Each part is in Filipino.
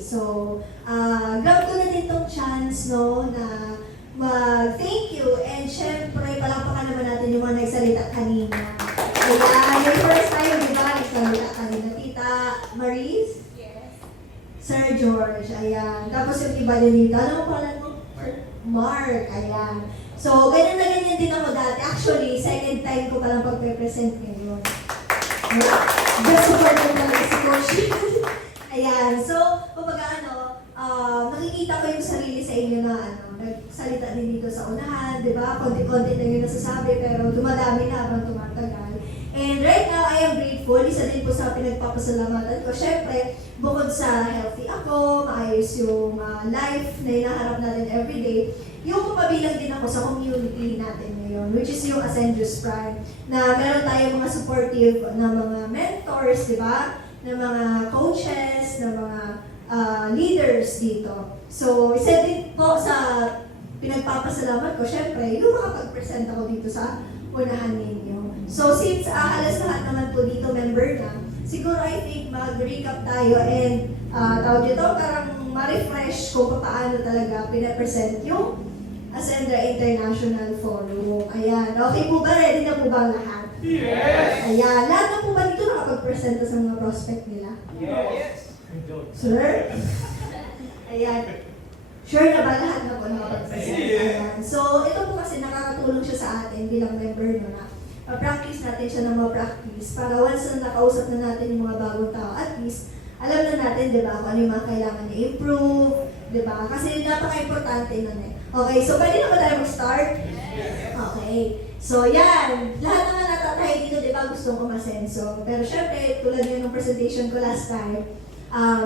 So, grab ko na din tong chance, no, na mag-thank you. And syempre, palakpakan naman natin yung mga nagsalita kanina. Ayan, yung first time, di ba, nagsalita kanina. Tita Maris? Yes. Sir George, ayan. Tapos yung iba din dito. Ano ang pangalan mo? Mark, ayan. So, ganyan na ganyan din ako dati. Actually, second time ko palang pagpe-present ngayon. Just support ko talaga si Coach. Ayan. So, kumbaga nakikita ko yung sarili sa inyo na nagsalita din dito sa unahan, di ba? Konti-konti lang yung nasasabi, pero dumadami na habang tumatagal. And right now, I am grateful. Isa din po sa pinagpapasalamatan ko. Siyempre, bukod sa healthy ako, maayos yung life na hinaharap natin everyday, yung pabilang din ako sa community natin ngayon, which is yung Ascendius Prime, na meron tayong mga supportive na mga mentors, di ba? Na mga coaches, na mga leaders dito. So, isa din po sa pinagpapasalamat ko, syempre, yung makapag-present ako dito sa unahan ninyo. So, since halos lahat naman po dito member na, siguro I think mag-recap tayo and tawag dito, parang ma-refresh kung paano talaga pinapresent yung Ascendra International Forum. Ayan. Okay po ba? Ready na po ba ang lahat? Yes! Ayan. Lahat na po ba dito nakapag-presenta sa mga prospect nila? Yes! Sir? Ayan. Sure na ba lahat na po nakapag-present? Ayan. So, ito po kasi nakakatulong siya sa atin bilang member no na practice natin siya ng mga practice para once na nakausap na natin yung mga bagong tao, at least alam na natin, di ba, kung ano yung mga kailangan i-improve, di ba? Kasi napaka-importante nun eh. Okay, so pwede na ba tayo mag-start? Okay. So yan, lahat naman natatay dito, di ba, gustong umasenso. Pero syempre, tulad yun ng presentation ko last time,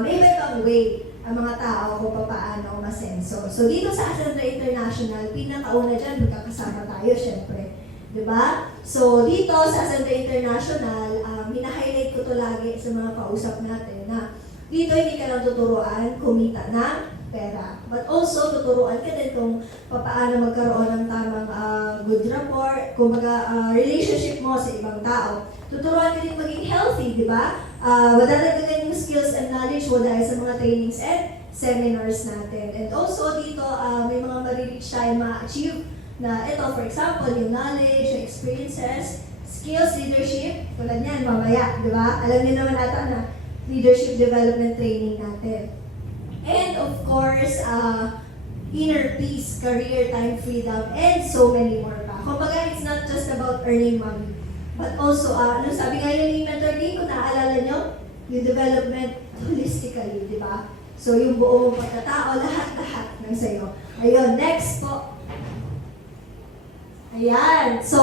may ibang way ang mga tao kung paano umasenso. So dito sa Ascendra International, pinakauna dyan, magkakasama tayo, syempre. Diba? So, dito sa Ascendra International, hina-highlight ko to lagi sa mga kausap natin na dito hindi ka lang tuturuan kumita ng pera. But also, tuturuan ka din kung paano magkaroon ng tamang good rapport, kumbaga relationship mo sa ibang tao. Tuturuan ka din maging healthy, di ba? Madadagdagan yung skills and knowledge mo dahil sa mga trainings and seminars natin. And also, dito may mga marireach tayo ma-achieve na ito, for example, yung knowledge, yung experiences, skills, leadership, tulad niyan, mamaya, di ba? Alam niyo naman ata na leadership development training natin. And of course, inner peace, career, time freedom, and so many more pa. Kumbaga, it's not just about earning money, but also, ano sabi nga yun yung mentor din, kung naaalala nyo, yung development holistically, di ba? So, yung buong pagkatao, lahat-lahat ng sayo. Ayun, next po. Ayan. So,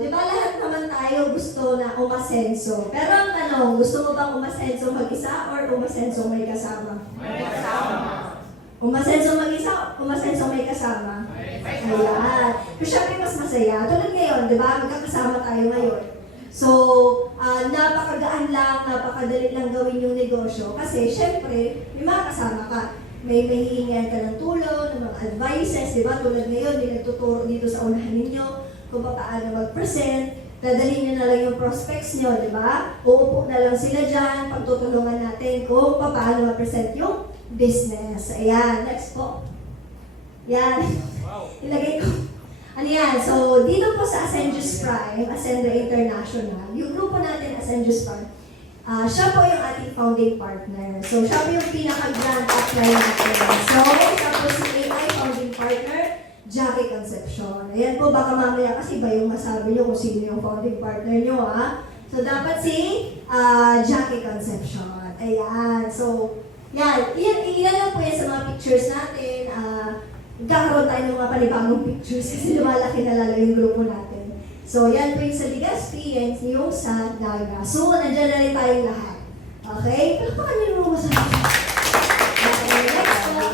di ba lahat naman tayo gusto na umasenso? Pero ang tanong, gusto mo bang umasenso mag-isa or umasenso may kasama? May kasama. Umasenso mag-isa, umasenso may kasama? Ayan. Pero syempre mas masaya. Tulad ngayon, di ba? Magkakasama tayo ngayon. So, napakagaan lang, napakadali lang gawin yung negosyo. Kasi syempre, may mga kasama ka. May hihingan ka ng tulong, ng mga advices, di ba? Tulad ngayon, may nagtuturo dito sa unahan ninyo kung paano mag-present. Dadalhin nyo na lang yung prospects nyo, di ba? Uupo na lang sila dyan, pagtutulungan natin kung paano mag-present yung business. Ayan, next po. Yan. Ilagay ko. Ano yan? So, dito po sa Ascendius Prime, Ascendra International, yung grupo natin, Ascendius Prime, siya po yung ating founding partner. So, siya po yung pinaka-grand upline natin. So, siya po si AI founding partner, Jackie Concepcion. Ayan po, baka mamaya kasi ba yung masabi nyo kung sino yung founding partner nyo, ha? So, dapat si Jackie Concepcion. Ayan. So, yan lang po yan sa mga pictures natin. Magkakaroon tayo ng mga panibagong pictures kasi lumalaki na lalo yung grupo natin. So, yan po yung sa Legazpi, yan yung sa Naga. So, nandiyan na rin tayong lahat. Okay? Pero paano yung mga sa okay, next po.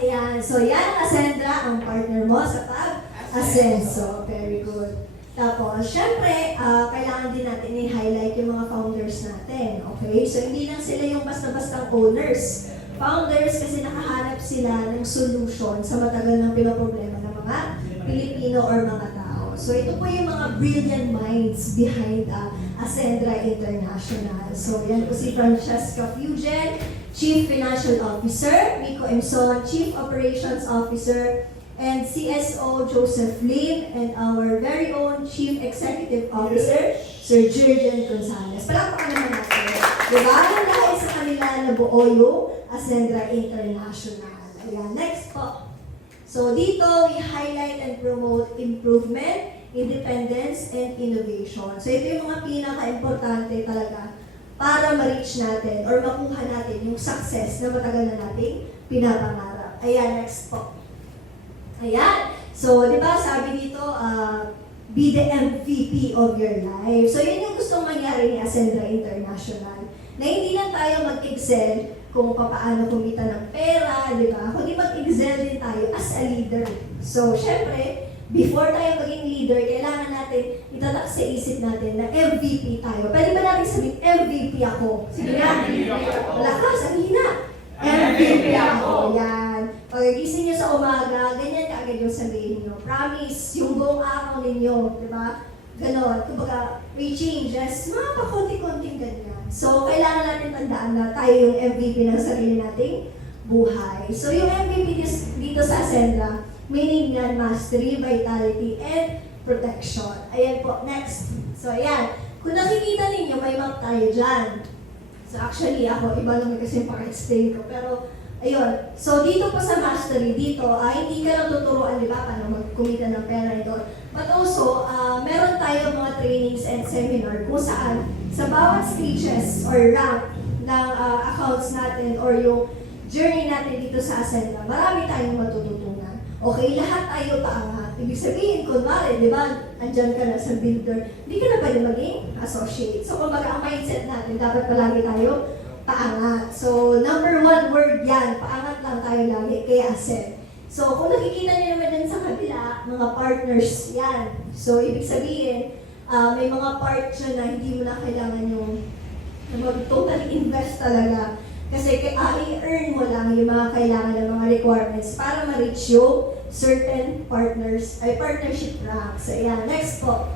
Ayan. So, yan, Ascendra, ang partner mo sa pag-asenso. Very good. Tapos, syempre, kailangan din natin i-highlight yung mga founders natin. Okay? So, hindi lang sila yung basta-bastang owners. Founders kasi nakahanap sila ng solution sa matagal ng pinaproblema ng mga Pilipino or mga tao. So ito po yung mga brilliant minds behind Ascendra International. So yan po si Francesca Fugen, Chief Financial Officer, Rico Emson, Chief Operations Officer, and CSO Joseph Lim, and our very own Chief Executive Officer, Sir Jurgen Gonzalez. Palakpakan naman natin. Diba? Dahil sa kanila nabuo yung Ascendra International. Ayan, next po. So dito, we highlight and promote improvement, independence, and innovation. So ito yung mga pinaka-importante talaga para ma-reach natin or makuha natin yung success na matagal na nating pinapangarap. Ayan, next po. Ayan. So, di ba, sabi dito, be the MVP of your life. So, yun yung gustong mangyari ni Ascendra International. Na hindi lang tayo mag-excel kung paano kumita ng pera, di ba? Kundi mag-excel din tayo as a leader. So, syempre, before tayo maging leader, kailangan natin itatak sa isip natin na MVP tayo. Pwede ba natin sabihin, MVP ako? Sige na. Malakas, ang hina. MVP ako. Yan. Pagkagising nyo sa umaga, ganyan kaagad yung sabihin nyo. Promise, yung buong araw ninyo, di ba? Ganon. Kumbaga, may changes, mga pakunti-kunting ganyan. So, kailangan natin tandaan na tayo yung MVP ng sarili nating buhay. So, yung MVP dito sa Ascendra, meaning yan, mastery, vitality, and protection. Ayan po, next. So, ayan. Kung nakikita ninyo, may map tayo dyan. So, actually, ako, iba lang kasi yung paka-explain ko. Pero, ayun. So, dito po sa mastery, dito, hindi ka lang tuturuan, di ba, paano magkumita ng pera ito. But also, meron tayo mga trainings and seminar kung saan, sa bawat stages or rank ng accounts natin or yung journey natin dito sa Ascendra, marami tayong matututunan. Okay, lahat tayo paangat. Ibig sabihin, kunwari, di ba, andyan ka na sa builder, hindi ka na pwede maging associate. So, kumbaga, ang mindset natin, dapat palagi tayo paangat. So, number one word yan, paangat lang tayo lagi, kaya ascend. So, kung nakikita niyo naman dyan sa kabila, mga partners yan. So, ibig sabihin, may mga part siya na hindi mo na kailangan yung mag-totally invest talaga. Kasi i-earn mo lang yung mga kailangan ng mga requirements para ma-reach yung certain partnership ranks. So, ayan. Next po.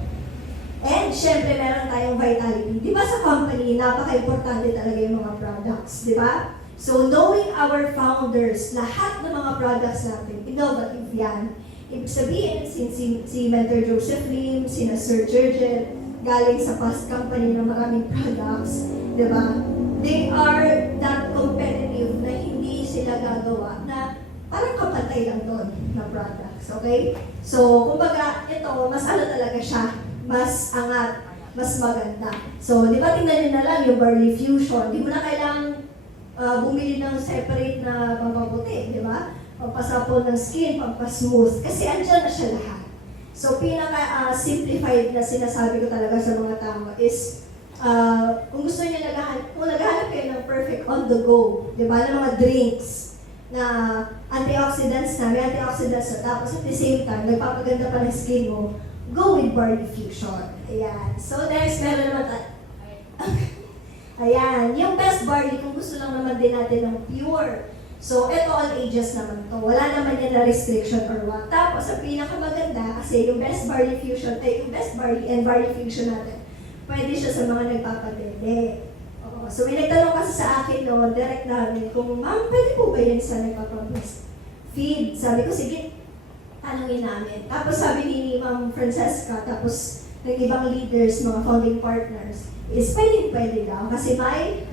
And, syempre, meron tayong vitality. Di ba sa company, napaka-importante talaga yung mga products, di ba? So, knowing our founders, lahat ng mga products natin, innovative yan. Ibig sabihin, si Mentor Joseph Lim, sina Sir Jurgen, galing sa past company ng maraming products, di ba? They are that competitive na hindi sila gagawa na parang kapantay lang doon na products, okay? So, kumbaga, ito, mas ano talaga siya, mas angat, mas maganda. So, di ba tingnan nyo na lang yung Barley Fusion, di mo na kailangang bumili ng separate na pampaputi, di ba? Pampasapol ng skin, pampasmooth, kasi andyan na siya lahat. So, pinaka-simplified na sinasabi ko talaga sa mga tao is, kung gusto niyo naghahanap kayo ng perfect on the go, di ba, ng mga drinks na antioxidants na, may antioxidants na, tapos at the same time, nagpapaganda pa ng skin mo, go with Barley Fusion. Ayan. So next, meron naman ayan, yung best barley, kung gusto lang naman din natin ng pure. So, ito all ages naman to. Wala naman yan na restriction or what. Tapos, ang pinakamaganda, kasi yung best barley fusion, yung best barley and barley fusion natin, pwede siya sa mga nagpapadede. So may nagtanong kasi sa akin no, direct namin, kung ma'am, pwede po ba yan sa nagpapabreast feed? Sabi ko, sige, tanongin namin. Tapos sabi ni Ma'am Francesca, tapos ng ibang leaders, mga founding partners, is pwede daw. Kasi may,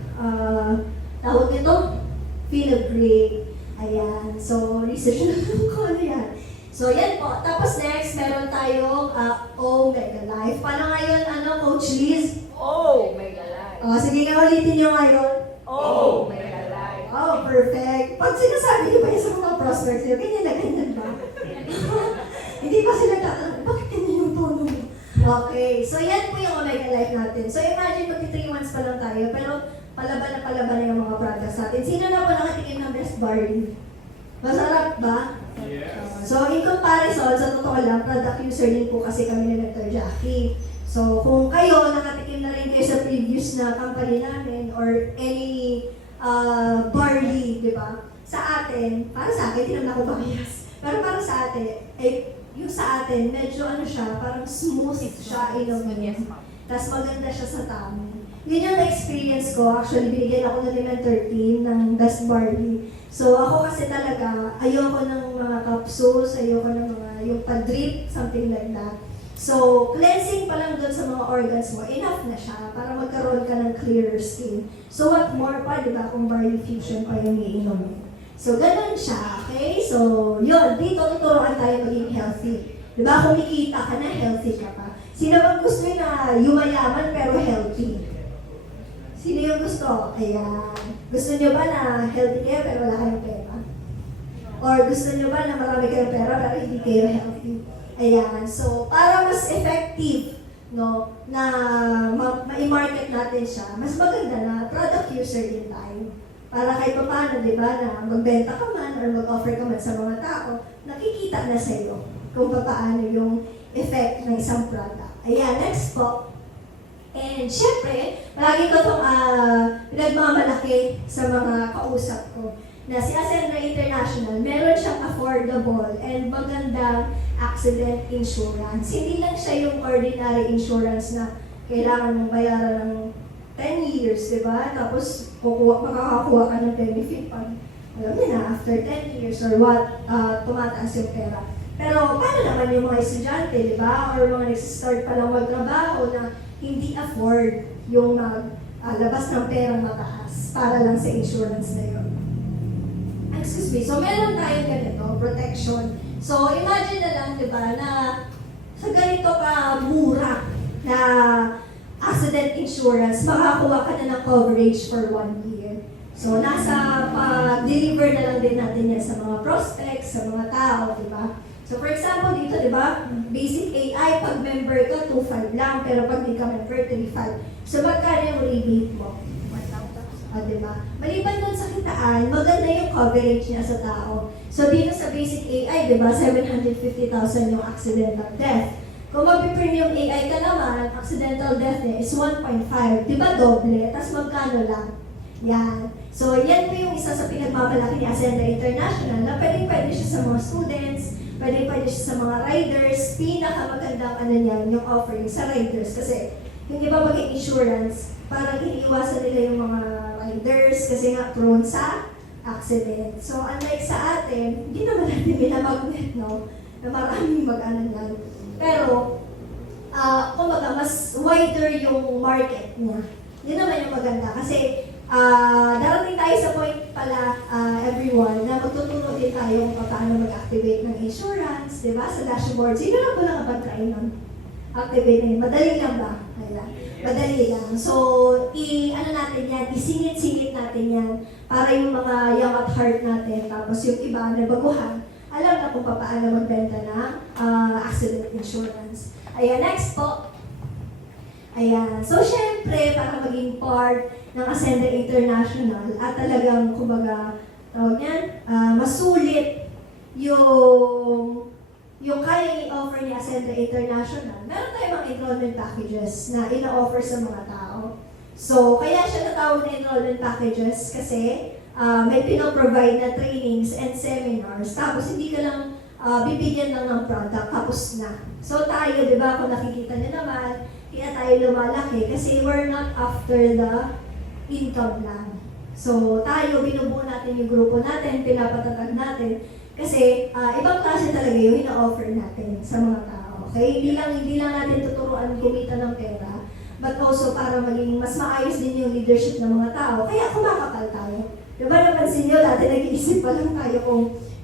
tawag nito, Philograde. Ayan. So, research na ko ano yan. So, yan po. Tapos next, meron tayong Omega Life. Paano ngayon, Coach Liz? Omega Life. Sige nga, ulitin nyo ngayon. Omega Life. Oh, perfect. Pag sinasabi nyo ba yan sa mga prospects nyo, ganyan ba? Hindi pa sila tatanong, bakit ganyan yung tono mo? Okay, so yan po yung Omega Life natin. So imagine, magti 3 months pa lang tayo, pero palaban na yung mga products natin. Sino na po nakatikim ng best barley? Masarap ba? Yes. So in comparison, sa totoo lang, product user din po kasi kami ni Dr. Jackie. So kung kayo, nakatikim na rin kayo sa previous na company namin or any barley, di ba? Sa atin, para sa akin, hindi naman ako bias. Pero para sa atin, yung sa atin, medyo siya, parang smooth siya inumin. Tapos maganda siya sa tummy. yun yung na-experience ko. Actually, binigyan ako ng mentor team ng Dust Barley. So, ako kasi talaga, ayoko ng mga capsules, ayoko ng mga, yung pa-drip, something like that. So, cleansing pa lang doon sa mga organs mo, enough na siya para magkaroon ka ng clearer skin. So, what more pa, di ba, kung barley fusion pa yung iinom. So, ganun siya, okay? So, yun, dito tuturuan tayo maging healthy. Di ba, kumikita ka na, healthy ka pa. Sino bang gusto na yumayaman pero healthy? Sino yung gusto? Ayan. Gusto nyo ba na healthy kayo pero wala kayong pera? Or gusto nyo ba na marami kayong pera pero hindi kayo healthy? Ayan. So, para mas effective, no, na ma-market natin siya, mas maganda na product user din tayo. Para kahit pa paano, di ba, na magbenta ka man or mag-offer ka man sa mga tao, nakikita na sa'yo kung paano yung effect ng isang product. Ayan, next po. And syempre, palagi ko itong pinagmamalaki sa mga kausap ko na si Ascendra International, meron siyang affordable and magandang accident insurance. Hindi lang siya yung ordinary insurance na kailangan mong bayaran ng 10 years, di ba? Tapos makakakuha ka ng benefit pag, alam niyo na, after 10 years or what, tumataas yung pera. Pero paano naman yung mga estudyante, di ba? Or mga nagsistart pa lang magtrabaho na hindi afford yung labas ng perang mataas para lang sa insurance na yun. Excuse me. So, meron tayong ganito, protection. So, imagine na lang, di ba, na sa ganito ka mura na accident insurance, makakuha ka na ng coverage for 1 year. So, nasa pag-deliver na lang din natin yan sa mga prospects, sa mga tao, di ba? So, for example, dito, di ba, basic AI, pag member ka, 2.5 lang, pero pag di ka member, 3.5. So, magkano yung rebate mo? 1,000. Di ba? Maliban doon sa kitaan, maganda yung coverage niya sa tao. So, dito sa basic AI, di ba, 750,000 yung accidental death. Kung mag-premium AI ka naman, accidental death niya is 1.5. Di ba, doble? Tapos magkano lang? Yan. So, yan po yung isa sa pinagmamalaki ni Ascendra International na pwede siya sa mga students, pwede siya sa mga riders. Pinakamagandang ano niyan, yung offering sa riders. Kasi yung iba maging insurance, parang iniiwasan nila yung mga riders kasi nga prone sa accident. So, unlike sa atin, hindi naman natin binamagnet, no? Na maraming mag-ano yan. Pero, kumbaga, mas wider yung market niya. Yun naman yung maganda. Kasi, darating tayo sa point pala, everyone, na magtuturo din tayo kung paano mag-activate ng insurance, di ba? Sa dashboard. Sino lang po nakapag-try nun? Activate na yun. Madali lang ba? Ayan. Madali lang. So, ano natin yan, isingit-singit natin yan para yung mga young at heart natin, tapos yung iba na baguhan, alam na kung paano magbenta ng accident insurance. Ayan, next po. Ayan. So, syempre, para maging part ng Ascendra International at talagang, kumbaga, tawag niyan, masulit yung kaya i-offer ni Ascendra International, meron tayong mga enrollment packages na ina-offer sa mga tao. So, kaya siya natawag na enrollment packages kasi may pinoprovide na trainings and seminars. Tapos, hindi ka lang bibigyan lang ng product, tapos na. So, tayo, di ba, kung nakikita niyo naman, kaya tayo lumalaki kasi we're not after the income lang. So, tayo, binubuo natin yung grupo natin, pinapatatag natin. Kasi, ibang klase talaga yung ina-offer natin sa mga tao. Okay? Hindi lang natin tuturuan kumita ng pera, but also para maging mas maayos din yung leadership ng mga tao. Kaya kumakapal tayo. Diba napansin nyo, dati nag-iisip pa lang tayo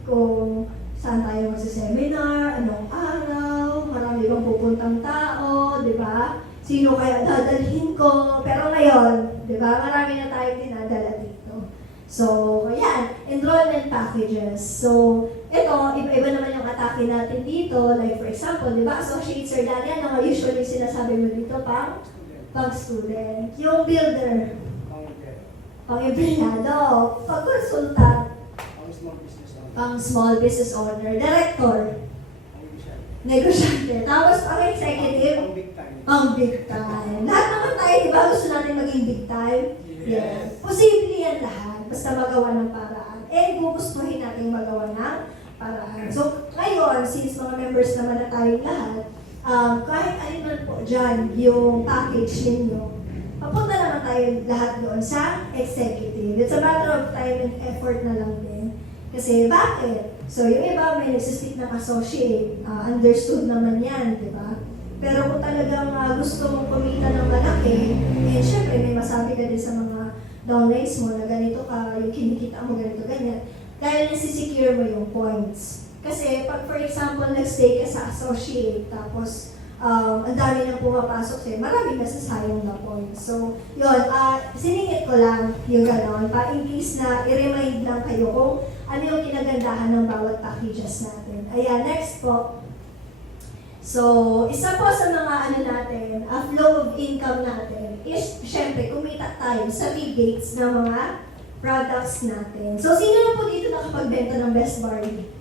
kung saan tayo magsiseminar, anong araw, marami bang pupuntang tao, di ba? Sino kaya dadalhin ko? Pero ngayon, di ba, marami na tayong dinadala dito. So, yan, enrollment packages. So, ito, iba-iba naman yung atake natin dito. Like, for example, di ba, associate sir Daniel, na usually sinasabi mo dito, pang-student. Yung builder, pang-empleyado, pag-consultant, pang-small business owner, director, negosyante, tapos pang-executive, pang-big time. Lahat naman tayo, di ba, gusto natin maging big time? Yes. Posible yan lahat. Basta magawa ng paraan. Gugustuhin natin magawa ng paraan. So, ngayon, since mga members naman na tayong lahat, kahit alin man po dyan yung package ninyo, papunta naman tayo lahat doon sa executive. It's a matter of time and effort na lang din. Kasi bakit? So yung iba may nagsistick ng associate, understood naman yan, di ba? Pero kung talagang gusto mong kumita ng malaki, eh syempre may masabi ka din sa mga downlines mo na ganito ka, yung kinikita mo ganito, ganyan. Dahil nasisecure mo yung points. Kasi pag for example, nag-stay ka sa associate, tapos ang dami nang pumapasok sa'yo, marami nasasayang na points. So, yun, siningit ko lang yung gano'n, in case na i-remind lang kayo kung ano yung kinagandahan ng bawat packages natin. Ayan, next po. So, isa po sa mga ano natin, flow of income natin is, syempre, kumita tayo sa rebates ng mga products natin. So, sino na po dito nakapagbenta ng best barley?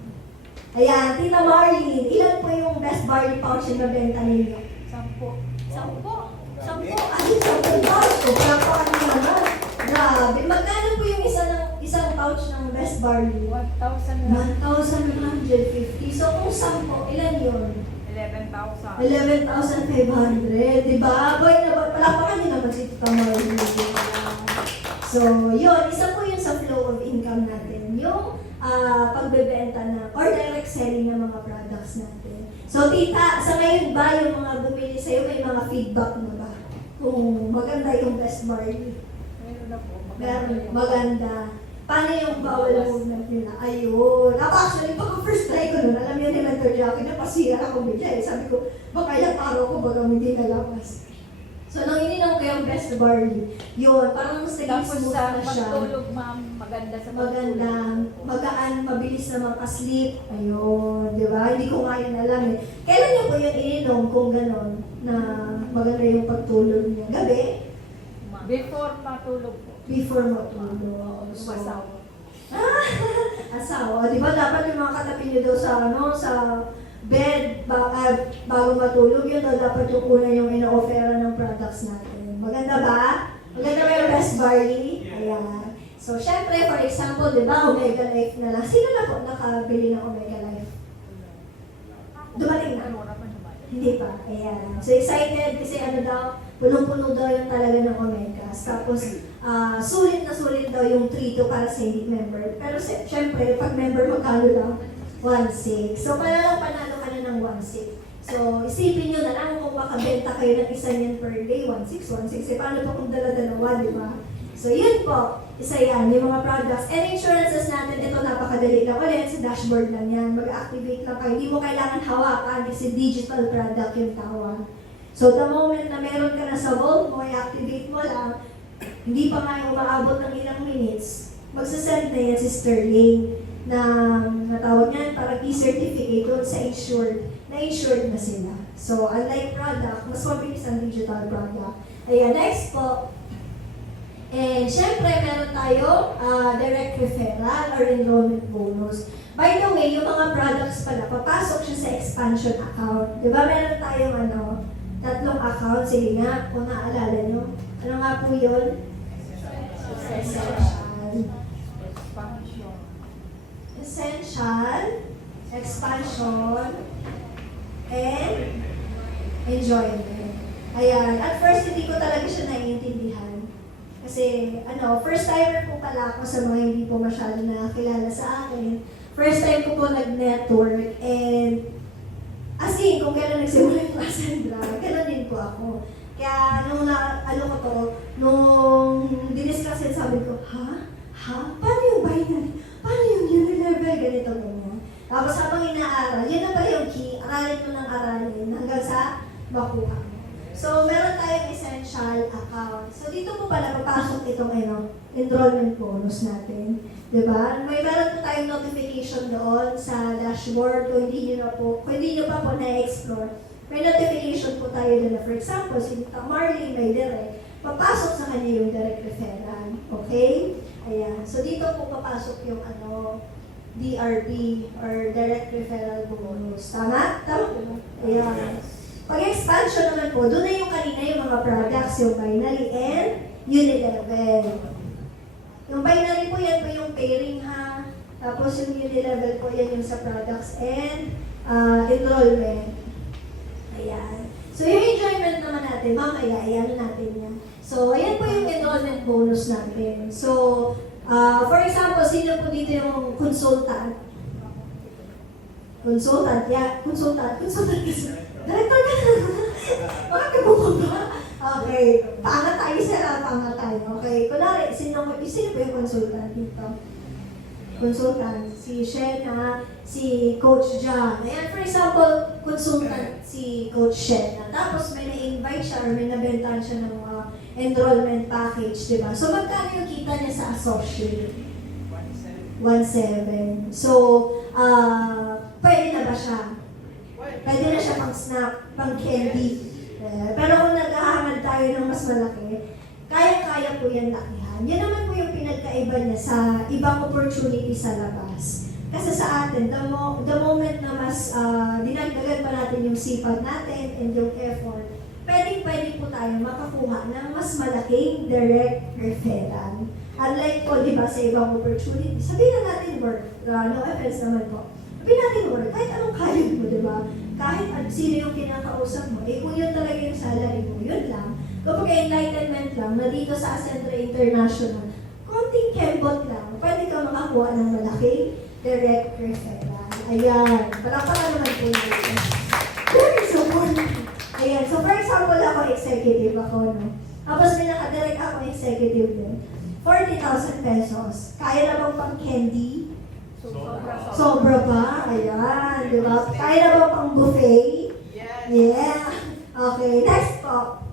Ayan, Tita Marlene, ilan po yung best barley pouch na benta ninyo? 10. 10? 10? Ay, 10 pouch! Kapag ano naman? Grabe, magkano po yung isang pouch ng best barley? 1,000 lang. 1,150. So, kung 10, ilan yun? 11,000. 11,500, di ba? Boy, palakpakan nyo naman si Tita Marlene. So, yun, isa po yun sa flow of income natin. Yung pagbebenta na or direct selling ng mga products natin. So, tita, sa ngayon ba yung mga bumili sa'yo may mga feedback na ba? Kung maganda yung best barley? Meron na po. Meron, maganda. Paano yung bawal movement nila? Ayun. Ako actually, pag first try ko nun, alam yun ni Mentor Jackie, napasira ako bigla eh. Sabi ko, baka yung araw ko baga hindi nalapas. So, nang ininom ko yung best barley, yun, parang mas naging Tapos smooth sa na siya. pagtulog, ma'am, maganda sa pagtulog. Maganda, magaan, mabilis na makasleep. Ayun, di ba? Hindi ko nga yun alam eh. Kailan niyo po yun ininom kung gano'n na maganda yung pagtulog niya? Gabi? Before matulog po. Before matulog. So, Masawa. asawa. Di ba dapat yung mga katabi niyo daw sa, sa bed bago matulog, yun daw dapat yung una yung ina-offera ng products natin. Maganda ba? Maganda ba yung best barley? Ayan. So, syempre, for example, di ba, Omega Life na lang. Sino na po nakabili ng Omega Life? Dumating na? Hindi pa. Ayan. So, excited kasi ano daw, punong-puno daw yung talaga ng Omegas. Tapos, sulit daw yung trito para sa hindi member. Pero syempre, pag member, magkano daw? 1.6. So, panalo ka na ng 1.6. So, isipin nyo na lang kung makabenta kayo ng isa niyan per day, 1.6. Eh, paano pa kung dala-dalawa, di ba? So, yun po. Isa yan, yung mga products. And insurances natin, ito napakadali lang ulit. Sa dashboard lang yan. Mag-activate lang kayo. Hindi mo kailangan hawakan kasi digital product yung tawag. So, the moment na meron ka na sa vault mo, i-activate mo lang, hindi pa nga yung umaabot ng ilang minutes, magsasend na yan si Sterling na natawag niyan parang e-certificate doon sa insured, na-insured na sila. So, unlike product, mas mabilis ang digital product. Ayan, next po. And syempre, meron tayo direct referral or enrollment bonus. By the way, yung mga products pala, papasok siya sa expansion account. Di ba meron tayong 3 account? Sige nga, kung naaalala nyo. Ano nga po yun? Essential, expansion, and enjoyment. Ayan. At first, hindi ko talaga siya naiintindihan. Kasi, first timer po pala ako sa mga hindi po masyado nakakilala sa akin. First time ko po nag-network and as in, kung kailan nagsimula yung Cassandra, kailan din po ako. Kaya, nung nung diniscuss sabi ko, paano yung binary? Paano yung unilevel? Ganito, ganyan. Tapos habang inaaral, yun na pala yung key, aralin mo ng aralin hanggang sa makuha mo. So, meron tayong essential account. So, dito po pala papasok itong enrollment bonus natin. Diba? Meron po tayong notification doon sa dashboard kung hindi nyo pa po na-explore. May notification po tayo doon na, for example, si Marlene may direct, papasok sa kanya yung direct referral. Okay? Ayan. So, dito po papasok yung DRB or direct referral bonus. Tama? Tama? Ayan. Pag-expansion naman po, doon na yung kanina yung mga products, yung binary and unilevel. Yung binary po, yan po yung pairing ha. Tapos yung unilevel po, yan yung sa products and enrollment. Ayan. So yung enjoyment naman natin, mamaya, ayan natin yan. So, ayan po yung enrollment bonus natin. So, for example, sino po dito yung consultant? Consultant kasi. Director ka na. Bakit ka ba? Okay. Pangat tayo sila, pangat tayo. Okay. Kunwari, sino po yung consultant dito? Consultant, si Shena, si Coach John. Ayan, for example, consultant si Coach Shena. Tapos may na-invite siya or may nabentahan siya ng enrollment package, di ba? So, magkano yung kita niya sa associate? 1.7. So, pwede na ba siya? Pwede na siya pang snack, pang candy. Pero kung nag-aaral tayo ng mas malaki, kaya-kaya po yan lakihan. Yan naman po yung pinagkaiba niya sa ibang opportunity sa labas. Kasi sa atin, the moment na mas dinagdagan pa natin yung sipag natin and yung effort, pwede po tayo makakuha ng mas malaking direct referral. Unlike po, di ba, sa ibang opportunity, sabihin na natin work, no offense naman po. Sabihin natin work, kahit anong kaya mo, di ba? Kahit sino yung kinakausap mo, kung yun talaga yung salary mo, yun lang. Kapag enlightenment lang, na dito sa Ascentra International, konting kembot lang, pwede ka makakuha ng malaking direct referral. Ayan, palakpakan naman po yun. Very support. Ayan, so for example, ako executive ako, no? Tapos may nakadirect ako executive din. 40,000 pesos. Kaya na bang pang candy? Sobra ba? Ayan, di ba? Kaya na bang pang buffet? Yeah. Okay, next po.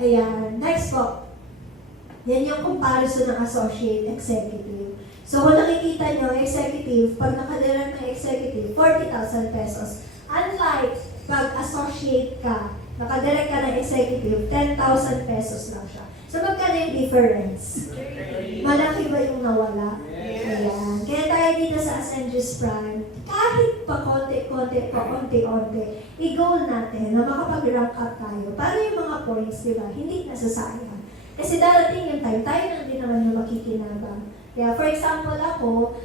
Ayan, next po. Yan yung comparison ng associate executive. So kung nakikita nyo, executive, pag nakadirect ng executive, 40,000 pesos. Unlike pag associate ka, nakadirect ka ng executive, 10,000 pesos lang siya. So magkano yung difference? Malaki ba yung nawala? Ayan. Kaya tayo dito sa Ascendus Prime, kahit pa konti-konti, pa konti-konti, i-goal natin na makapag-rank up tayo para yung mga points, di ba, hindi nasasayang. Kasi darating yung time, tayo lang din naman yung makikinabang. Kaya for example ako,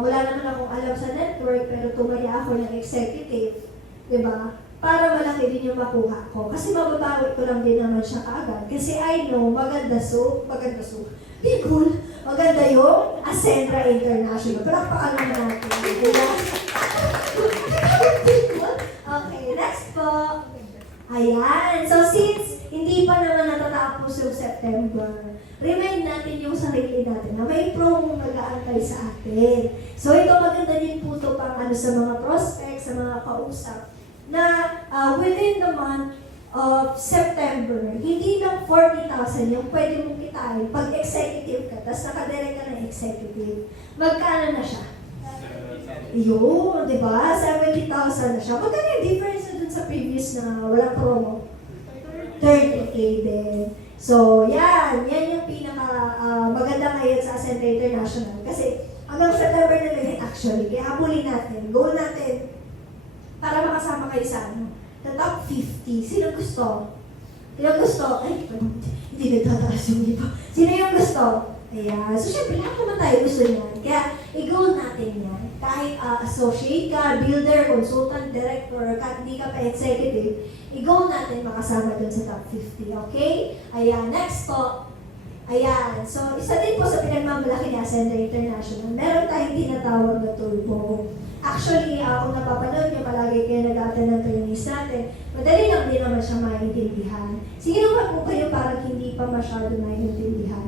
wala naman akong alam sa network, pero tumaya ako ng executive, di ba? Para malaki din yung makuha ko. Kasi mababawi ko lang din naman siya kaagad. Kasi I know, maganda Bigol, maganda yung Ascentra International. Palakpakan naman natin. Okay, next po. Ayan. So since hindi pa naman natatapos yung September, remind natin yung sarili natin na may promo mag-aantay sa atin. So ito maganda din po ito pang sa mga prospects, sa mga kausap, na within the month of September, hindi lang 40,000 yung pwede mong kitain pag executive ka, tapos nakadirect ka ng executive. Magkano na siya? Yun, di ba? 70,000 na siya. Magkano yung difference na dun sa previous na walang promo? 30K din. So, yan yung pinaka maganda ngayon sa Ascentra International. Kasi hanggang September na lang actually. Kaya habulin natin, goal natin, para makasama kayo sa the top 50. Sino gusto? Ay, hindi nagtataas yung iba. Sino yung gusto? Ayan. So, syempre, lahat naman tayo gusto niyan. Kaya, i-goal natin yan. Kahit associate ka, builder, consultant, director, kahit hindi ka pa executive, i-goal natin makasama dun sa top 50. Okay? Ayan. Next po. Ayan. So, isa din po sa pinagmamalaki ni Ascentra International, meron tayong tinatawag na turbo. Actually, kung napapanood nyo, palagi kayo nag-attend ng trainings natin, madali lang din naman siya maintindihan. Sige naman po kayo parang hindi pa masyado maintindihan.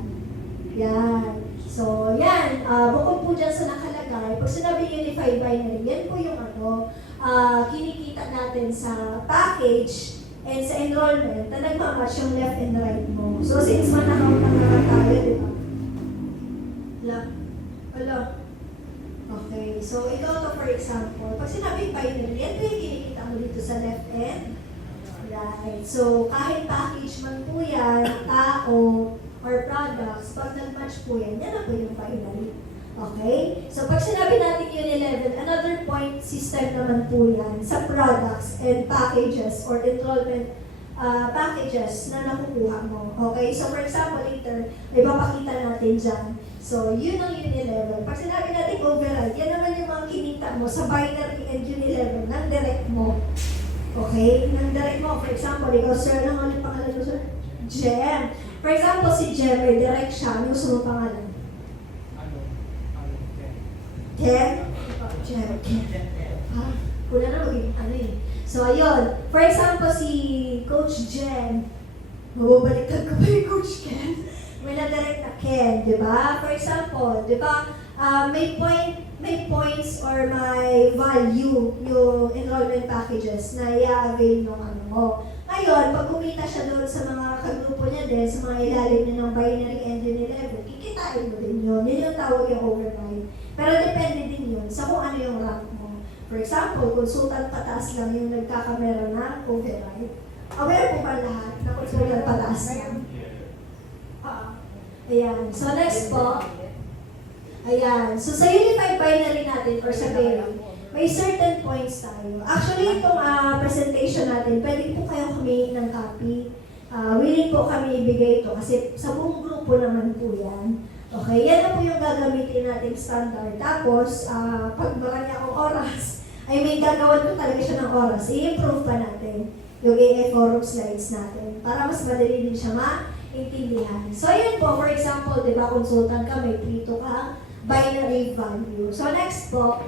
Yan. So, yan. Bukod po dyan sa nakalagay, pag sinabi unified binary, yan po yung kinikita natin sa package and sa enrollment na nagmamatch yung left and right mo. So, since manakaw na tayo, di ba? Wala. Okay, so ito for example, pag sinabing binary, yan po yung kinikita mo dito sa left end. Right. So, kahit package man po yan, tao, or products, pag nag-match po yan, yan na po yung binary. Okay? So, pag sinabi natin Unilevel, another point system naman po yan sa products and packages or enrollment packages na nakukuha mo. Okay? So, for example, later, may papakita natin dyan. So, yun ang Unilevel. Pag sinabi natin override, yan naman yung mga kinita mo sa binary and Unilevel ng direct mo. Okay? Ng direct mo. For example, ikaw, sir, ano ang pangalan mo, sir? Jem. For example, si Jem, may direct siya. Ano gusto mo pangalan? Jem? Jem. Ah, wala na maging ano eh. So, ayun. For example, si Coach Jem, mababaliktad ko ba yung Coach Ken? May na-direct na Ken, di ba? For example, di ba, may points or may value yung enrollment packages na i-avail ng ano mo. Ngayon, pag kumita siya doon sa mga kagrupo niya din, sa mga ilalim niya ng binary engine 11, kikitain mo din yun. Yun yung tawag yung override. Pero depende din yun sa kung ano yung rank mo. For example, consultant pataas lang yung nagkakamera ng override. Aware po ba lahat na consultant pataas lang? Ayan. So next po, ayan. So sa unified binary natin or sa binary, may certain points tayo. Actually, itong presentation natin, pwede po kayo humingi ng copy. Willing po kami ibigay ito kasi sa buong grupo naman po yan. Okay, yan na po yung gagamitin nating standard. Tapos, pag marami akong oras, ay may gagawan ko talaga siya ng oras. I-improve pa natin yung AA forum slides natin para mas madali din siya maintindihan. So, ayan po, for example, di ba, consultant ka, may prito ka, binary value. So, next po,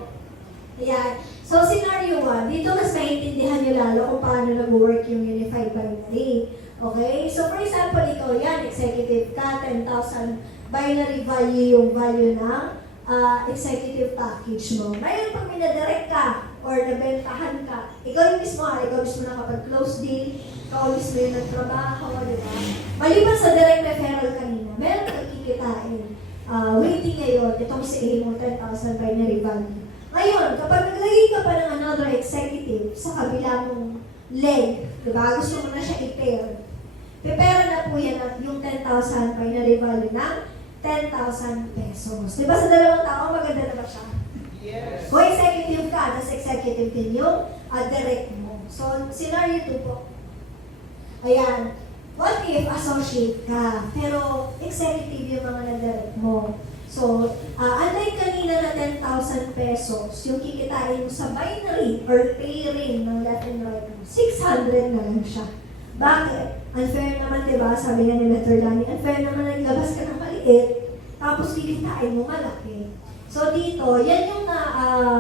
ayan. So, scenario 1, dito mas maintindihan nyo lalo kung paano nag-work yung unified binary. Okay? So, for example, ikaw yan, executive ka, 10,000 binary value yung value ng executive package mo. Ngayon, pag minadirect ka or nabentahan ka, ikaw yung mismo, ikaw mismo nakapag-close deal, ikaw mismo yung nagtrabaho, di ba? Maliban sa direct referral kanina, meron kang kikitain. Waiting ngayon, itong si mo 10,000 binary value. Ngayon, kapag naglagay ka pa ng another executive sa kabila mong leg, di ba? Gusto mo na siya i-pair. Prepare na po yan at yung 10,000 binary value ng 10,000 pesos. Di ba sa dalawang tao, maganda na ba siya? Yes. Kung executive ka, tas executive din yung direct mo. So, scenario 2 po. Ayan. What if associate ka, pero executive yung mga na-direct mo? So, unlike kanina na 10,000 pesos, yung kikitain mo sa binary or pairing ng left and right, 600 na lang siya. Bakit? Unfair naman, diba? Sabi nga ni Mr. Lani, unfair naman na naglabas ka ng maliit, tapos kikitain mo malaki. So dito, yan yung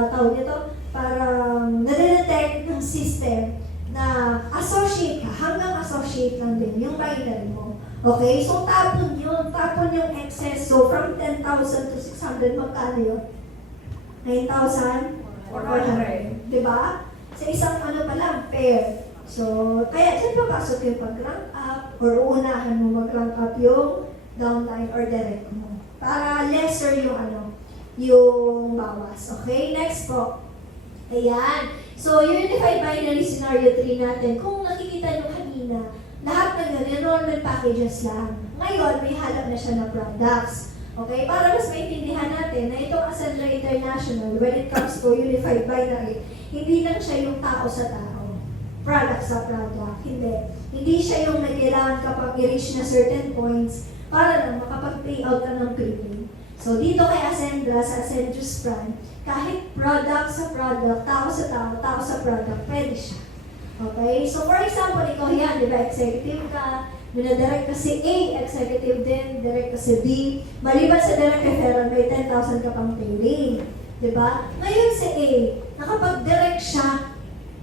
tawag nito, parang nadedetect ng system na associate ka, hanggang associate lang din yung binary mo. Okay? So tapon yung excess. So from 10,000 to 600, magkano yun? 9,400. Diba? Sa isang ano pa lang, pair. So, kaya dyan papasok yung pag-rank up or uunahan mo mag-rank up yung downline or direct mo. Para lesser yung yung bawas. Okay, next po. Ayan. So, yung unified binary scenario 3 natin, kung nakikita nyo kanina, lahat ng yun, enrollment packages lang. Ngayon, may halap na siya na products. Okay, para mas maintindihan natin na itong Ascendra International, when it comes to unified binary, hindi lang siya yung tao sa tao. Product sa product. Hindi siya yung nagkailangan kapag i-reach na certain points para lang makapag-pay out ka ng premium. So, dito kay Ascendra, sa Ascendra's brand, kahit product sa product, tao sa tao, tao sa product, pwede siya. Okay? So, for example, ikaw yan, di ba, executive ka, minadirect ka si A, executive din, direct ka si B. Maliban sa direct referral, may 10,000 ka pang paying. Di ba? Ngayon si A, nakapag-direct siya,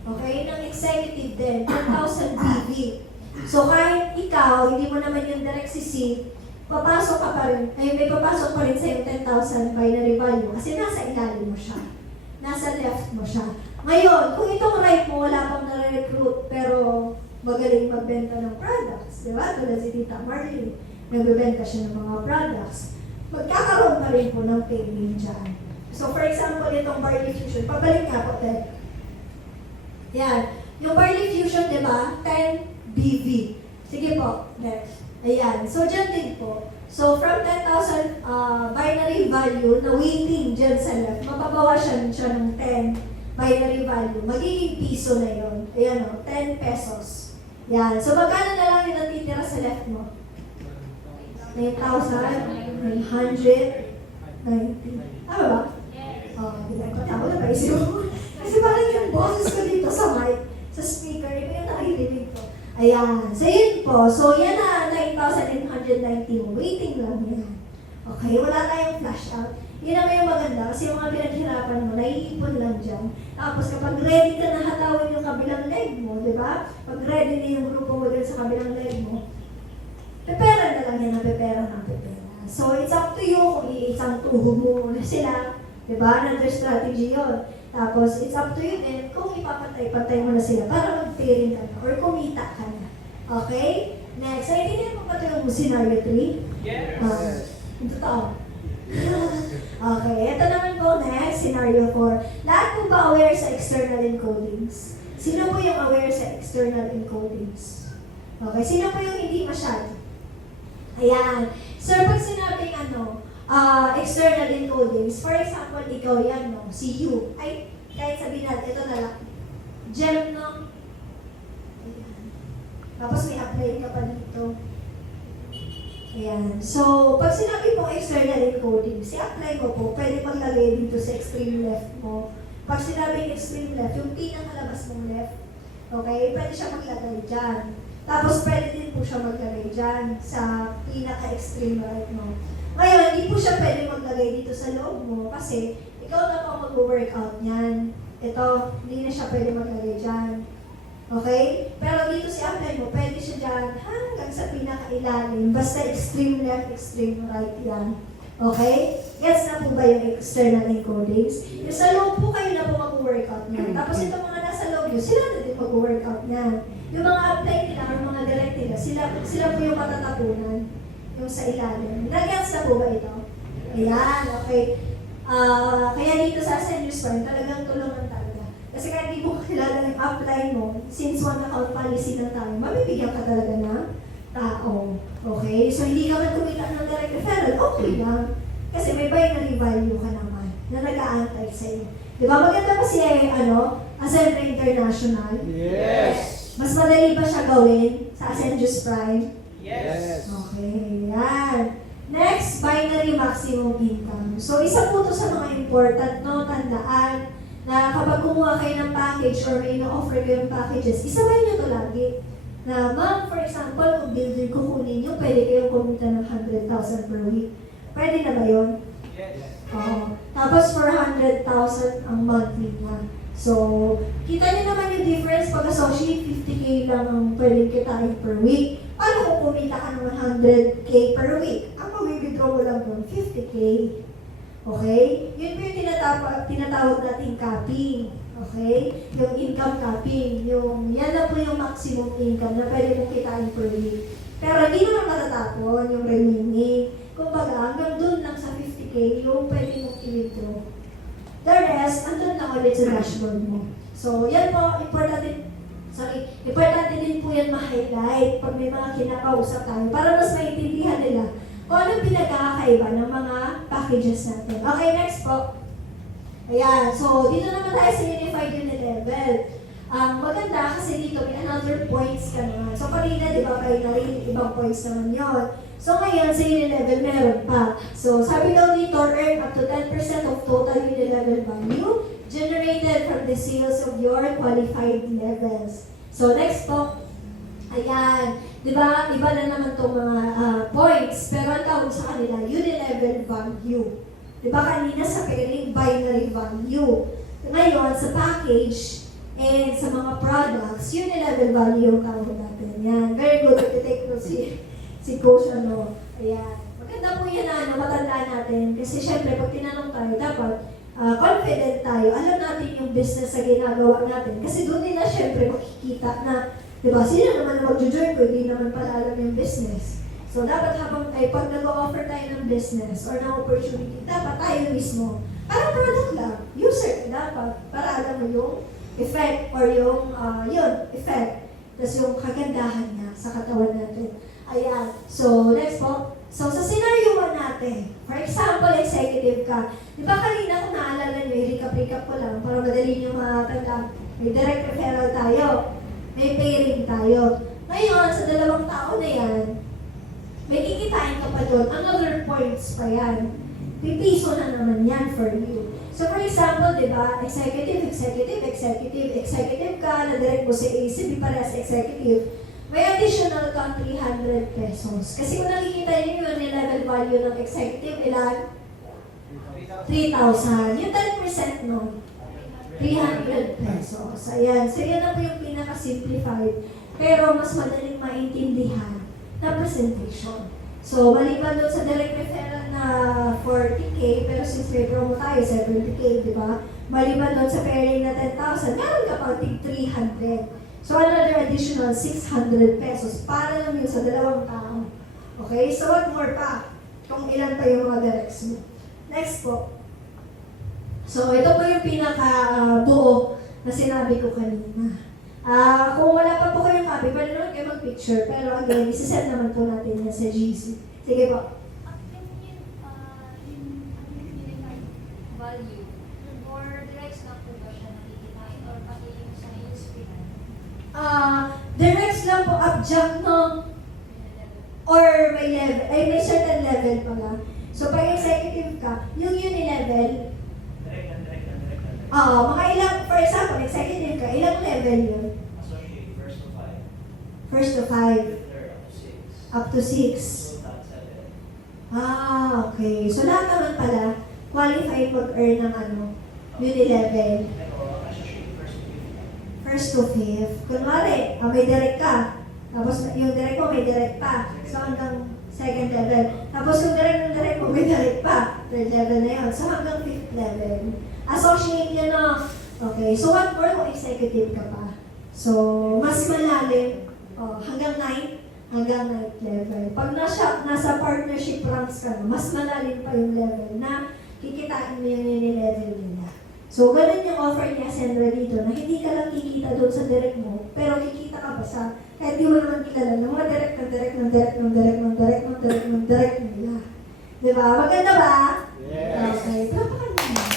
okay, ng executive din, 10,000 BV. So kahit ikaw, hindi mo naman yung direct si C, papasok ka pa rin, may papasok pa rin sa yung 10,000 binary value kasi nasa ilalim mo siya. Nasa left mo siya. Ngayon, kung itong right mo, wala pang nare-recruit, pero magaling magbenta ng products, di ba? Tulad si Tita Marley, nagbebenta siya ng mga products. Magkakaroon pa rin po ng payment dyan. So for example, itong Barley Fusion, pabalik nga po, Ted. Yan. Yung Barley Fusion, di ba? 10 BV. Sige po, next. Ayan. So, dyan din po. So, from 10,000 binary value na waiting dyan sa left, mababawasan siya ng 10 binary value. Magiging piso na yun. Ayan o, 10 pesos. Yan. So, magkano na lang yung natitira sa left mo? 9,990. Tama ba? Oh, hindi ko tama na ba isip mo? Kasi parang yung boses ko dito sa mic, sa speaker, yun yung nakirinig ko. Ayan. So, yun po. So, yan na 13,890 mo, waiting lang yan. Okay, wala tayong flash out. Yun naman yung maganda kasi yung mga pinaghirapan mo, naiipon lang dyan. Tapos kapag ready ka na hatawin yung kabilang leg mo, di ba? Pag ready na yung grupo mo dun sa kabilang leg mo, pepera na lang yan, pepera. So it's up to you kung iisang tuho mo na sila, di ba? Another strategy yun. Tapos it's up to you din kung ipapatay mo na sila para mag-pairing ka na or kumita ka na. Okay? Next, naiintindihan mo ba ito yung scenario 3? Yes. Totoo. Okay, ito naman po next, scenario 4. Lahat po ba aware sa external encodings? Sino po yung aware sa external encodings? Okay, sino po yung hindi masyado? Ayan. Sir, pag sinabing external encodings, for example, ikaw yan, no? Si you. Ay, kahit sabihin natin, ito na lang. Gem, no? Ayan. Tapos may apply ka pa dito. Ayan. So, pag sinabi mo external encoding, si-apply mo po, pwede maglagay dito sa extreme left mo. Pag sinabing extreme left, yung pinakalabas mong left, okay, pwede siya maglagay dyan. Tapos, pwede din po siya maglagay dyan sa pinaka-extreme right mo. Ngayon, hindi po siya pwede maglagay dito sa loob mo kasi ikaw na po mag-workout niyan. Ito, hindi na siya pwede maglagay dyan. Okay? Pero dito si apply mo, pwede siya dyan hanggang sa pinakailalim. Basta extreme left, extreme right yan. Okay? Gets na po ba yung external encodings? Yung sa loob po kayo na po mag-workout niyan. Tapos itong mga nasa loob nyo, sila na din mag-workout niyan. Yung mga apply nila or mga direct nila, sila po yung matatapunan. Yung sa ilalim. Nag-gets na po ba ito? Ayan, okay. Kaya dito sa St. News Farm, talagang tulungan talaga. Kasi kahit di mo kilala yung apply mo, since one account policy na tayo, mabibigyan ka talaga ng tao. Okay? So, hindi ka man kumita ng direct referral, okay lang. Kasi may binary value ka naman na nag-aantay sa'yo. Di ba? Maganda ba si, Ascent International? Yes. Mas madali ba siya gawin sa Ascent News Prime? Yes. Okay, yan. Next, binary maximum income. So, isa po ito sa mga important, no? Tandaan na kapag kumuha kayo ng package or may na-offer kayo ng packages, isabay nyo ito lagi. Na, ma'am, for example, kung builder kukunin nyo, pwede kayong kumita ng 100,000 per week. Pwede na ba yun? Yes. Oo. Tapos, 400,000 ang monthly na. So, kita niyo naman yung difference pag associate, 50K lang ang pwedeng kitain per week. Paano kung kumita ka ng 100K per week? Ang mag-withdraw mo lang doon, 50K. Okay? Yun po yung tinatawag nating capping. Okay? Yung income capping. Yan na po yung maximum income na pwede mong kitain per week. Pero hindi naman matatapon yung remaining. Kumbaga, hanggang doon lang sa 50K yung pwede mong i-withdraw. The rest, andun lang ulit sa dashboard mo. So, yan po, importante din po yan ma-highlight pag may mga kinakausap tayo para mas maintindihan nila kung anong pinagkakaiba ng mga packages natin. Okay, next po. Ayan, so dito naman tayo sa Unified Unit Level. Maganda kasi dito may another points ka naman. So, kanina, di ba, binary, ibang points naman yun. So, ngayon, sa unit level, meron pa. So, sabi daw dito, earn up to 10% of total unit level value generated from the sales of your qualified levels. So, next po. Ayan. Di ba, iba na naman itong mga points, pero ang tawag sa kanila, unit level value. Di ba, kanina sa pairing, binary value. Ngayon, sa package, and sa mga products, unit level value yung tawag natin. Yan. Very good. Iti-take notes si Coach, Ayan. Maganda po yan matandaan natin. Kasi syempre, pag tinanong tayo, dapat confident tayo. Alam natin yung business na ginagawa natin. Kasi doon nila syempre makikita na, di ba, sino naman na mag-join ko, hindi naman pala alam yung business. So, dapat pag nag-offer tayo ng business or ng opportunity, dapat tayo mismo. Parang product lang. User, dapat. Para alam mo yung effect or yung, effect. Tapos yung kagandahan niya sa katawan natin. Ayan. So, next po. So, sa scenario 1 natin, for example, executive ka. Di ba kanina kung naalala nyo, recap ko lang para madali nyo matanda. May direct referral tayo. May pairing tayo. Ngayon, sa dalawang tao na yan, may kikitain ka pa doon. Another points pa yan. Pipiso na naman yan for you. So, for example, di ba, executive ka, na direct mo si AC, di parehas executive. may additional kang 300 pesos. Kasi kung nakikita niyo yung level value ng executive, ilan? 3,000. Yung 10% no? 300 pesos. Ayan. So, yan na po yung pinaka-simplified. Pero mas madaling maintindihan na presentation. So, maliban doon sa direct referral na 40K, pero since may promo tayo, 70K, di ba? Maliban doon sa pairing na 10,000, meron ka pang tig 300. So, another additional 600 pesos para lang yun sa dalawang tao. Okay? So, what more pa? Kung ilan pa yung mga directs mo. Next po. So, ito po yung pinaka-buo na sinabi ko kanina. Kung wala pa po kayong copy, pwede naman kayo mag-picture. Pero again, isasend naman po natin yan sa GC. Sige po. Value or directs lang po ba siya nakikitain or pati yung sa screen? Directs lang po, adjunct no? Or may level, ay may certain level pala. So, pag executive ka, yung unilevel, mga ilang, for example, executive ka, ilang level yun? Associate, first to 5. First to 5, Third up to 6. up to 6. Total 7. Okay. So, lahat naman pala, qualified mag-earn ng unilevel. Pero associate, first to 5. First to 5th. Kunwari, may direct ka. Tapos yung direct mo may direct pa. So, hanggang second level. Tapos yung direct mo may direct pa. Third level na yun. So, hanggang 5th level. Associate yun, no? Okay. So, what more kung executive ka pa? So, mas malalim. Hanggang 9th. Hanggang 9th level. Pag nasa partnership ranks ka, mas malalim pa yung level na kikitain mo yung level nila. So, ganun yung offer ni Ascendra dito na hindi ka lang kikita doon sa direct mo, pero kikita ka pa sa, kahit di mo naman kilala, ng mga direct nila. Diba? Maganda ba? Yes. Okay. Pero paano naman?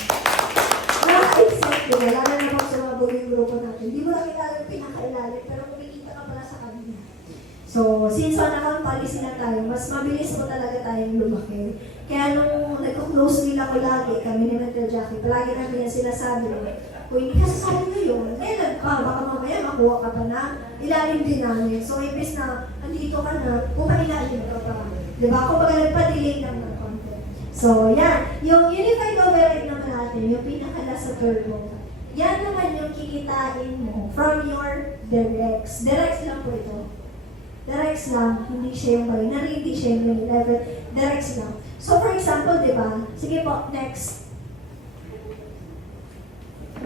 Nakaka-excite nila, lalo na pag sumabog yung grupo natin. Di mo na kilala yung pinakailalim, pero kumikita ka pala sa kanila. So, since on account policy na tayo, mas mabilis po talaga tayong lumaki. Kaya nung nagko-close nila ko lagi, kami ni Mental Jackie, palagi namin yan sinasabi, kung hindi ka sasabi na yun, kailan ka, baka mamaya makuha ka pa na, ilalim din namin. So, imbes na, andito ka na, kumailalim ka pa. Diba? Kung baga nagpa-delay lang ng konti. So, yan. Yung unified override naman natin, yung pinakala sa turbo, yan naman yung kikitain mo from your directs. Directs lang po ito. Directs lang, hindi siya yung binary, hindi siya yung level, directs lang. So for example, di ba? Sige po, next.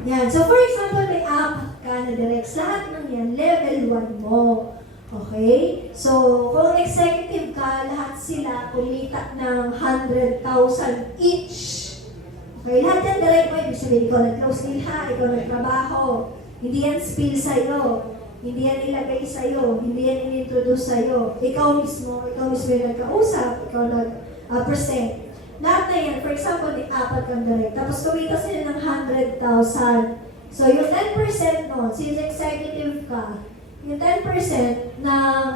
Yan. So for example, may app ka na directs. Lahat ng yan, level 1 mo. Okay? So, kung executive ka, lahat sila kumita ng 100,000 each. Okay? Lahat yan direct mo. Ibig sabihin, ikaw nag-close deal ha, ikaw nagtrabaho. Hindi yan spill sa'yo. Hindi yan ilagay sa'yo, hindi yan in-introduce sa'yo. Ikaw mismo yung nagkausap, ikaw nag-present. Lahat na yan, for example, may 4 kang direct. Tapos kumita sila ng 100,000. So yung 10% nun, since executive ka, yung 10% na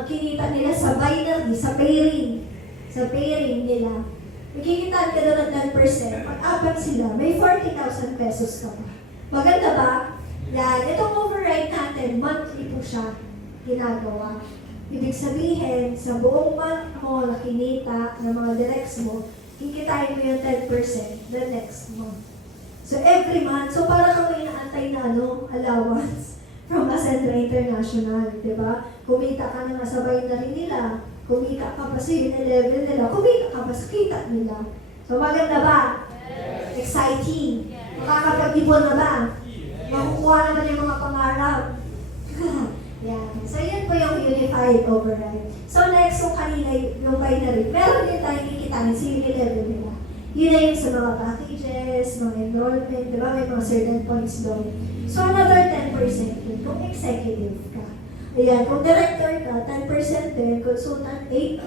kinita nila sa binary, sa pairing nila, makikitaan ka doon ng 10%. Pag-apat sila, may 40,000 pesos ka pa. Maganda ba? Yan, itong override natin, monthly po siya ginagawa. Ibig sabihin, sa buong month mo na kinita ng mga directs mo, kikitain mo yung 10% the next month. So every month, so para kang may naantay na allowance from Ascendra International, di ba? Kumita ka na nga sa binary nila, kumita ka pa sa level nila, kumita ka pa sa kita nila. So maganda ba? Yes. Exciting. Makakapag-ipon na ba? Makukuha naman yung mga pangarap. Yan. So, yan po yung unified override. So, next, yung kanina, yung binary, meron din tayong kikitain sa level nila. Yun na yung sa mga packages, mga enrollment, di ba? May mga certain points doon. So, another 10% yun, kung executive ka. Ayan, kung director ka, 10% din, consultant, 8%,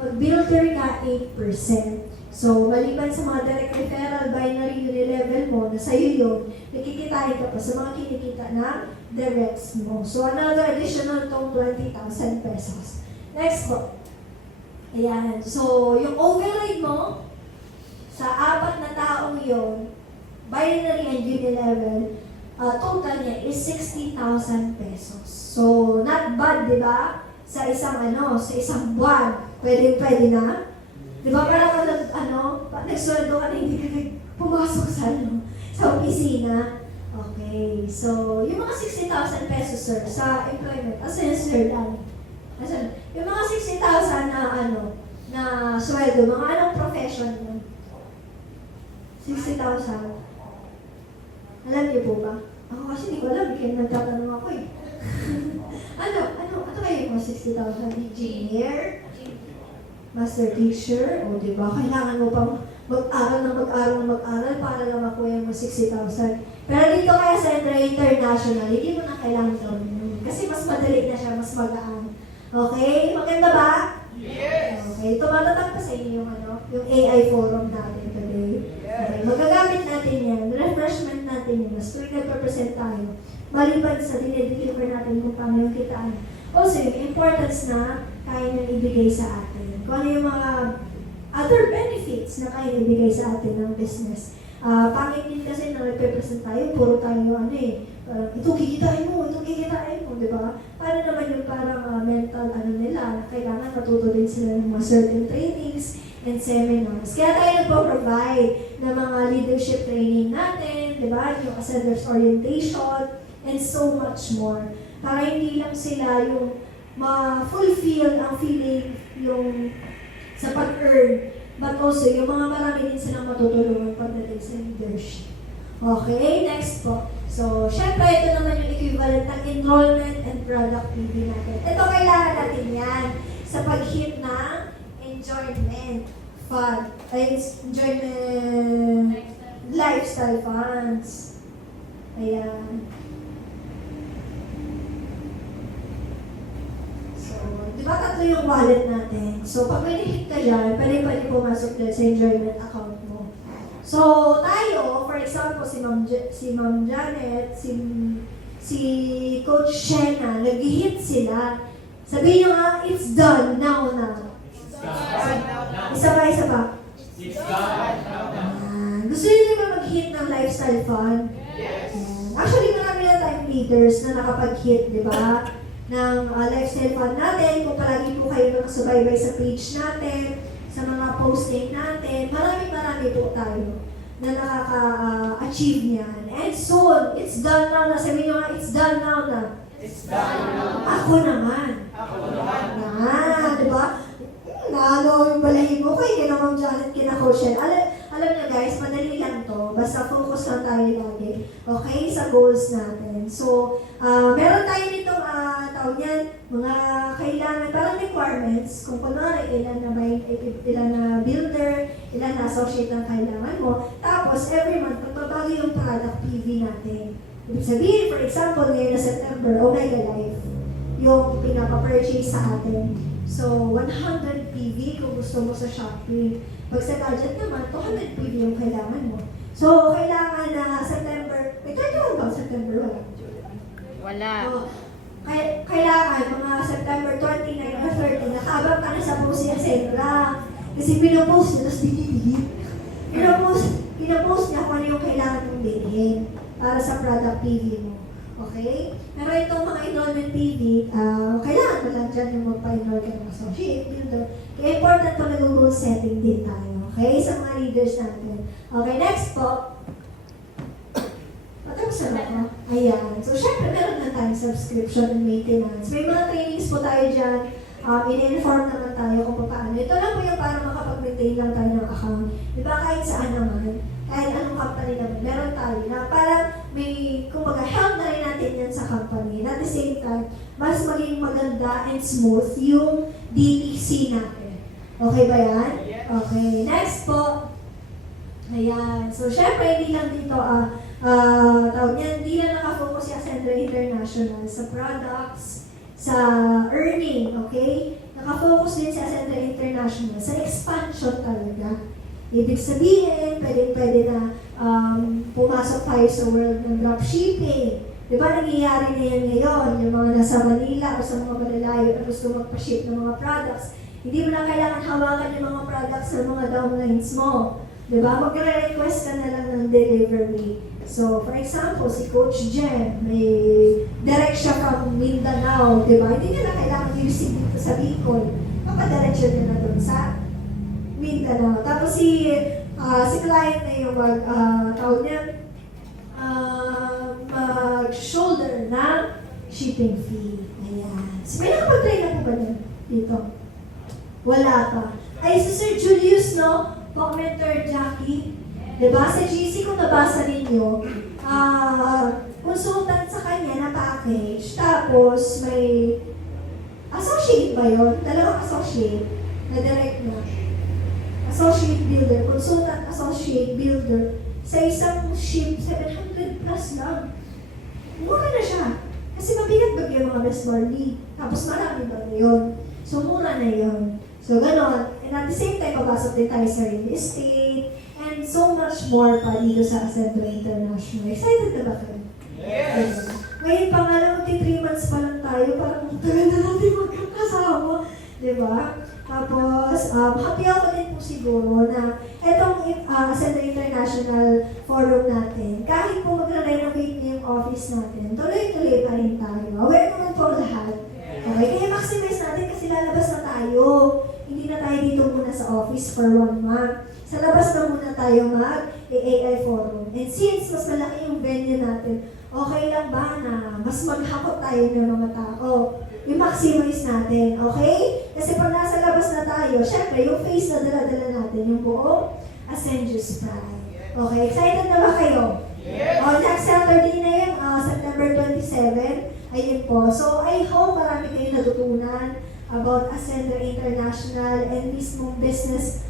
pag builder ka, 8%. So, maliban sa mga direct referral, binary unilevel mo, na sa'yo yun, nakikitain ka pa sa mga kinikita na directs mo. So, another additional tong 20,000 pesos. Next po. Ayan. So, yung override mo, sa 4 na taong yun, binary and unilevel, total niya is 60,000 pesos. So, not bad, di ba? Sa isang buwan. Pwede na. Di ba parang nagsweldo ka na hindi ka pumasok sa opisina. Okay, so yung mga 60,000 pesos, sir, sa employment, asan sir Dan? Asan? Yung mga 60,000 na sweldo, mga anong profession yun? 60,000. Alam niyo po ba? Ako kasi hindi ko alam, kaya nagtatanong ako eh. ano kayo yung mga 60,000? Engineer? Master teacher? O diba? Kailangan mo pang mag-aral para lang makuha yung 60,000. Pero dito kaya sa International, hindi mo na kailangan gawin yun. Kasi mas madali na siya, mas magaan. Okay? Maganda ba? Yes. Okay. Tumatatak pa sa inyo yung AI forum natin today. Okay. Magagamit natin yan. Refreshment natin yan. Mas tuwing nagpa-present tayo. Maliban sa dinideliver natin kung paano yung kitaan. Also, yung importance na kaya nang ibigay sa atin. Kung ano yung mga other benefits na kaya ibigay sa atin ng business. Pangit din kasi na nagpe-present tayo, puro tayo ito kikitain mo, di ba? Paano naman yung parang mental nila, kailangan matuto din sila ng mga certain trainings and seminars. Kaya tayo nagpo-provide ng mga leadership training natin, di ba? Yung ascenders orientation, and so much more. Para hindi lang sila yung ma-fulfill ang feeling yung sa pag-earn, but also yung mga marami din silang matutulungan pagdating sa leadership. Okay, next po. So, syempre, ito naman yung equivalent ng enrollment and productivity natin. Ito, kailangan natin yan sa pag-hit ng enjoyment fund. Enjoyment lifestyle funds. Ayan. Di ba tatlo yung wallet natin? So, pag may hit ka dyan, pwede pumasok din sa enjoyment account mo. So, tayo, for example, si Ma'am Janet, si Coach Shena, nag-hit sila. Sabihin nyo nga, it's done, now. Isa ba? It's done. Gusto nyo ba mag-hit ng lifestyle fund? Yes. Actually, marami na tayong leaders na nakapag-hit, di ba? Ng lifestyle fund natin. Kung palagi po kayo nakasubaybay sa page natin, sa mga posting natin, marami po tayo na nakaka-achieve niyan. And soon, it's done now na. Sabihin nyo nga, it's done now na. It's done now. Ako naman. Di ba? Yung balahibo ko, kina Ma'am Janet, kina Coach Shell. Alam niyo guys, madali lang to. Basta focus lang tayo lagi. Okay? Sa goals natin. So, meron tayo nitong tawag yan, mga kailangan, parang requirements. Kung kunwari, ilan na builder, ilan na associate ang kailangan mo. Tapos, every month, magbabago yung product PV natin. Ibig sabihin, for example, ngayon na September, Omega Life, yung pinapa-purchase sa atin. So, 100 PV kung gusto mo sa Shopee. Pag sa gadget naman, 200 PV yung kailangan mo. So, kailangan na September, may 21 ba? September, wala. Wala. Kailangan mga September 29 or 30, nakabang ka na sa post niya Sendra. Kasi pinapost niya, tapos dinidikit. Pinapost niya kung ano yung kailangan mong bilhin para sa product PV mo. Okay? Pero itong mga enrollment PV, kailangan mo lang dyan yung magpa-enroll ka ng associate, builder. Kaya important po nag-goal setting din tayo. Okay? Sa mga leaders natin. Okay, next po. Patapos na ako. Ayan. So, syempre, meron na tayong subscription and maintenance. May mga trainings po tayo dyan. In-inform naman tayo kung paano. Ito lang po yung para makapag-maintain lang tayo ng account. Diba kahit saan naman, kahit anong company naman, meron tayo na parang may, kumbaga, help na rin natin yan sa company. And at the same time, mas maging maganda and smooth yung DTC natin. Okay ba yan? Okay. Next po. Ayan. So, syempre, hindi lang dito, tawag niyan, hindi lang nakafocus si Ascendra International sa products, sa earning, okay? Nakafocus din si Ascendra International sa expansion talaga. Ibig sabihin, pwede na pumasok tayo sa world ng dropshipping. Di ba nangyayari na yan ngayon? Yung mga nasa Manila o sa mga malalayo na gusto magpa-ship ng mga products, hindi mo na kailangan hawakan yung mga products ng mga downlines mo. Di ba? Magre-request ka na lang ng delivery. So, for example, si Coach Jen, may direct siya from Mindanao, di ba? Hindi niya na kailangan i-receive dito sa Bicol. Papadirect niya na doon sa Mindanao. Tapos si client na yung tawag niya, mag-shoulder ng shipping fee. Ayan. So, may nakapag-try na po ba niya dito? Wala pa. Ay, si Sir Julius, no? Commenter Jackie. Diba? Sa GC, kung nabasa ninyo, consultant sa kanya na package, tapos may associate ba yun? Dalawang associate na direct na. Associate builder, consultant associate builder, sa isang ship, 700 plus lang. Mura na siya. Kasi mabigat ba yung mga best barley? Tapos marami ba na yun? So, mura na yun. So, ganon. And at the same time, papasok din tayo sa real estate, and so much more pa dito sa Ascendro International. Excited na ba kayo? Yes! Ngayon pa nga lang, 3 months pa lang tayo, parang tagal na natin magkakasama. Diba? Tapos, happy ako din po siguro na etong Ascendro International Forum natin, kahit po mag-renovate na yung office natin, tuloy-tuloy pa rin tayo. Aware naman po lahat. Okay, kaya maximize natin kasi lalabas na tayo. Hindi na tayo dito muna sa office for 1 month. Sa labas na muna tayo mag-AI forum. And since mas malaki yung venue natin, okay lang ba na mas maghakot tayo ng mga tao? I-maximize natin, okay? Kasi pag nasa labas na tayo, syempre yung face na dala-dala natin, yung buong Ascendius Pride. Okay, excited na ba kayo? Yes! Next Saturday na yun, September 27. Ayun po. So, I hope marami kayo natutunan about Ascendro International and mismong business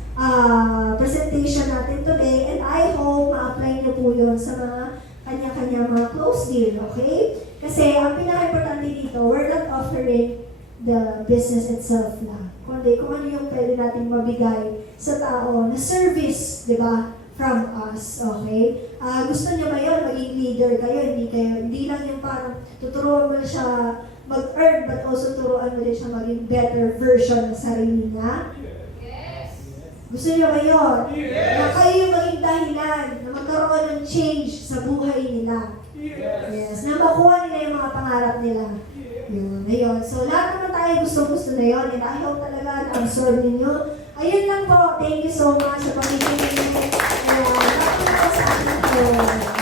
presentation natin today. And I hope ma-apply nyo po yun sa mga kanya-kanya mga close deal, okay? Kasi ang pinaka-importante dito, we're not offering the business itself lang. Kundi kung ano yung pwede natin mabigay sa tao na service, di ba? From us, okay? Gusto niyo ba yun? Maging leader kayo, hindi lang yung parang tuturuan mo siya mag-earn, but also turuan mo din siya maging better version ng sarili niya. Yes! Gusto niyo ba yun? Yes! Na kayo yung maging dahilan na magkaroon ng change sa buhay nila. Yes. Na makuha nila yung mga pangarap nila. Yun, ayun. So, lahat naman tayo gusto-gusto na yun. And I hope talaga na-absorb ninyo. Ayun lang po. Thank you so much sa pagkikinig. Tapos po sa akin po.